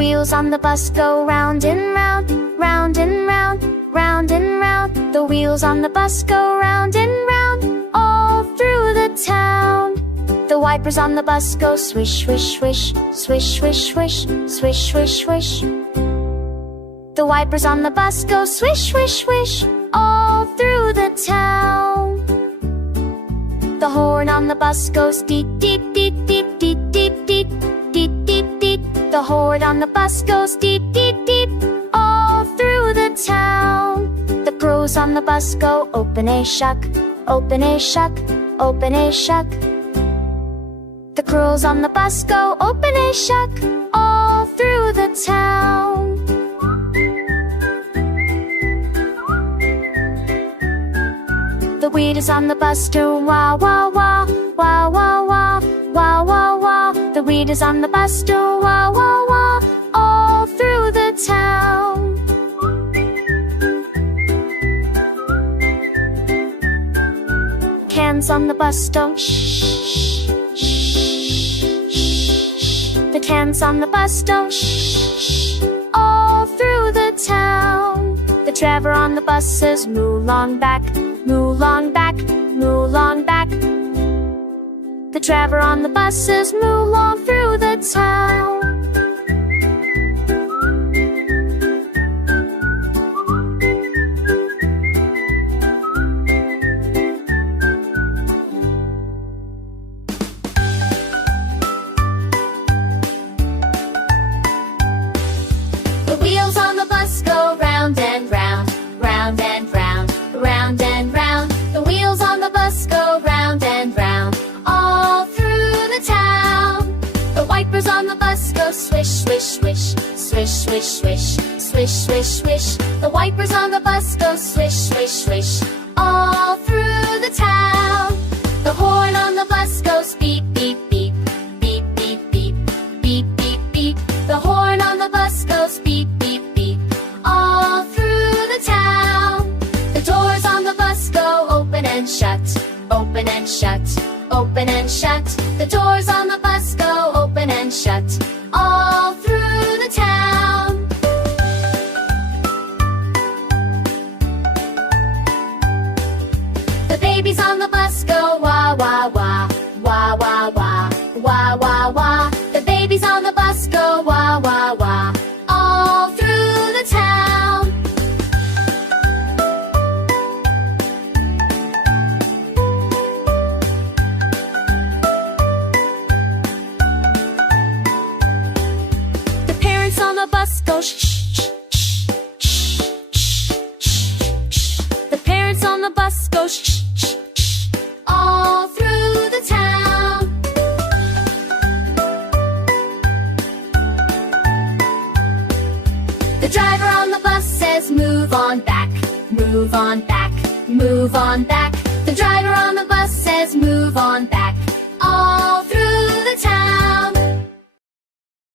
wheels on the bus go round and round, round and round, round and round. The wheels on the bus go round and round, all through the town. The wipers on the bus go swish, swish, swish, swish, swish, swish, swish, swish, swish. The wipers on the bus go swish, swish, swish, all through the town. The horn on the bus goes deep, deep, deep, deep, deep, deep, deep, deep, deep, deep. The horn on the bus goes deep, deep, deep, all through the town. The crows on the bus go open a shuck, open a shuck, open a shuck. The crows on the bus go open a shuck, all through the town. The weed is on the bus do wah wah wah, wah wah wah, wah wah wah. The weed is on the bus do wah wah wah, all through the town. Cans on the bus don't shh, shh, shh. The cans on the bus don't shh, all through the town. The driver on the bus says moo long back, moo long back, moo long back. The driver on the bus says moo long through the town. The wheels on the bus go round and round, round and round, round and round. The wheels on the bus go round and round, all through the town. The wipers on the bus go swish, swish, swish, swish, swish, swish, swish, swish, swish. The wipers on the bus go swish, swish, swish, all through the town. The horn on the bus goes beep, beep, beep, beep, beep, beep, beep, beep, beep. The horn on the bus goes beep, beep, beep, all through the town. The doors on the bus go open and shut, open and shut, open and shut. The doors on the bus go open and shut, all through the town. The babies on the bus go wah wah wah, wah wah wah, wah wah wah. The babies on the bus go wah wah wah, all through the town. The parents on the bus go shh, shh, shh, shh, shh, shh. The parents on the bus go shh, shh, shh, all through the town. The driver on the bus says move on back, move on back, move on back. The driver on the bus says move on back,